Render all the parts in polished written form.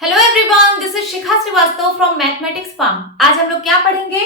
Hello everyone, this is Shikha Srivastava from mathematics form. आज हम लोग क्या पढ़ेंगे?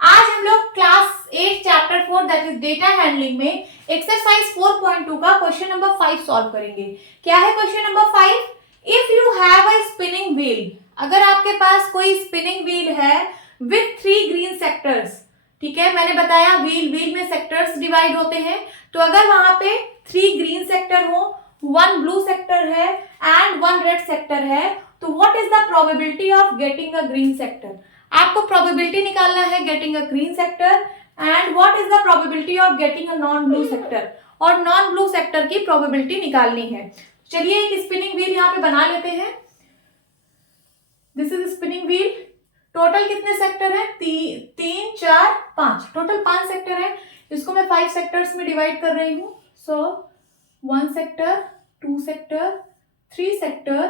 आज हम लोग class 8 chapter 4 that is data handling में एक्सरसाइज 4.2 का क्वेश्चन नंबर 5 सॉल्व करेंगे। क्या है question number 5? If you have a spinning wheel, अगर आपके पास कोई स्पिनिंग व्हील है विथ 3 ग्रीन सेक्टर्स, ठीक है, मैंने बताया व्हील में सेक्टर्स डिवाइड होते हैं, तो अगर वहां पे 3 ग्रीन सेक्टर हो, 1 ब्लू सेक्टर है एंड 1 रेड सेक्टर है, तो what is the probability of getting a green sector? आपको प्रोबेबिलिटी निकालना है getting a green sector and what is the probability of getting a non blue sector, और non blue sector की probability निकालनी है। चलिए एक स्पिनिंग व्हील यहाँ पे बना लेते हैं। This is spinning wheel. Total कितने सेक्टर है? 3 4 5, टोटल 5 सेक्टर है। इसको मैं 5 सेक्टर्स में डिवाइड कर रही हूँ। सो 1 sector, 2 sector, 3 sector,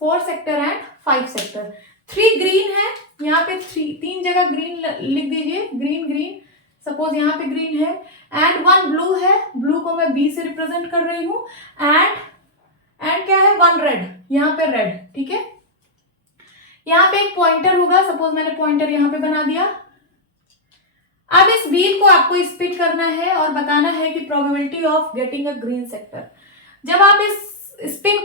4 sector and 5 sector. 3 green है, यहाँ पे 3 जगह ग्रीन लिख दीजिए, ग्रीन, सपोज यहाँ पे ग्रीन है, एंड 1 ब्लू है, ब्लू को मैं बी से रिप्रेजेंट कर रही हूँ, एंड क्या है? 1 रेड, यहाँ पे रेड, ठीक है। यहाँ पे एक पॉइंटर होगा, सपोज मैंने पॉइंटर यहाँ पे बना दिया। अब इस व्हील को आपको स्पिन करना है और बताना है कि probability of getting a green sector. जब आप इस व्हील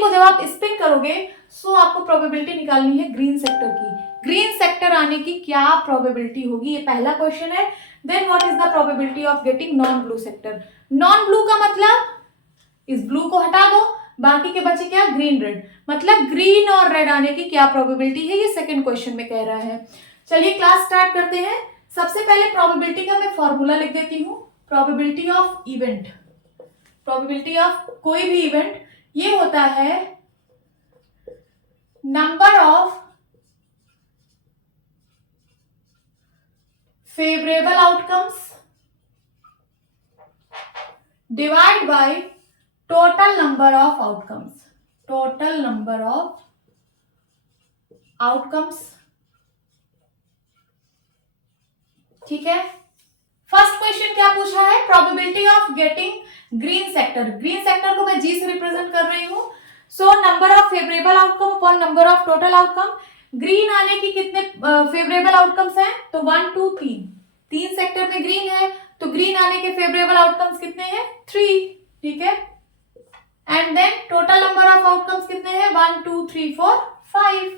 को जब आप स्पिन करोगे, सो आपको प्रोबेबिलिटी निकालनी है ग्रीन सेक्टर की। ग्रीन सेक्टर आने की क्या प्रोबेबिलिटी होगी, ये पहला क्वेश्चन है। Then what is the probability of getting non blue sector? Non blue का मतलब इस ब्लू को हटा दो, बाकी के बचे क्या? ग्रीन रेड, मतलब ग्रीन और रेड आने की क्या प्रोबेबिलिटी है, ये सेकंड क्वेश्चन में कह रहा है। चलिए क्लास स्टार्ट करते हैं। सबसे पहले प्रोबेबिलिटी का मैं फॉर्मूला लिख देती हूँ। Probability of event, probability of कोई भी इवेंट, ये होता है number of favourable outcomes divide by total number of outcomes, total number of outcomes, ठीक है। फर्स्ट क्वेश्चन क्या पूछा है? Probability of getting green sector. Green sector को मैं जी से रिप्रेजेंट कर रही हूं। So number of favourable outcome upon number of total outcome. Green आने की कितने फेवरेबल आउटकम्स हैं? तो 1 2 3 सेक्टर में ग्रीन है, तो ग्रीन आने के फेवरेबल आउटकम्स कितने हैं? 3, ठीक है। And then total number of outcomes कितने हैं? 1 2 3 4 5।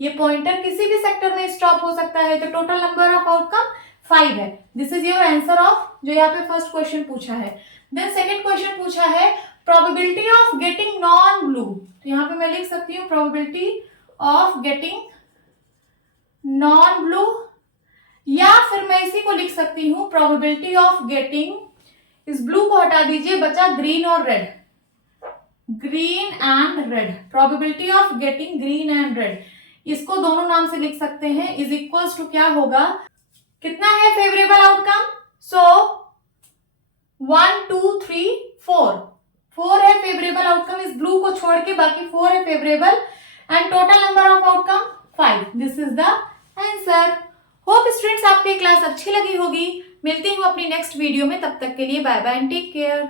ये पॉइंटर किसी भी सेक्टर में स्टॉप हो सकता है, तो टोटल नंबर ऑफ आउटकम 5 है। This is your answer of जो यहाँ पे फर्स्ट क्वेश्चन पूछा है। देन सेकंड क्वेश्चन पूछा है probability of getting non blue. तो यहाँ पे मैं लिख सकती हूँ probability of getting non blue, या फिर मैं इसी को लिख सकती हूँ प्रोबेबिलिटी ऑफ गेटिंग, इस ब्लू को हटा दीजिए, बचा ग्रीन और red, green and red. Probability of getting green and red, इसको दोनों नाम से लिख सकते हैं, इज इक्वल्स टू क्या होगा? कितना है फेवरेबल आउटकम? सो 1 2 3 4 है फेवरेबल आउटकम, इस ब्लू को छोड़ के बाकी 4 है favourable, and total number of outcome 5। This is the answer. Hope students आपको क्लास अच्छी लगी होगी। मिलती हूँ अपनी नेक्स्ट वीडियो में, तब तक के लिए bye bye and take care.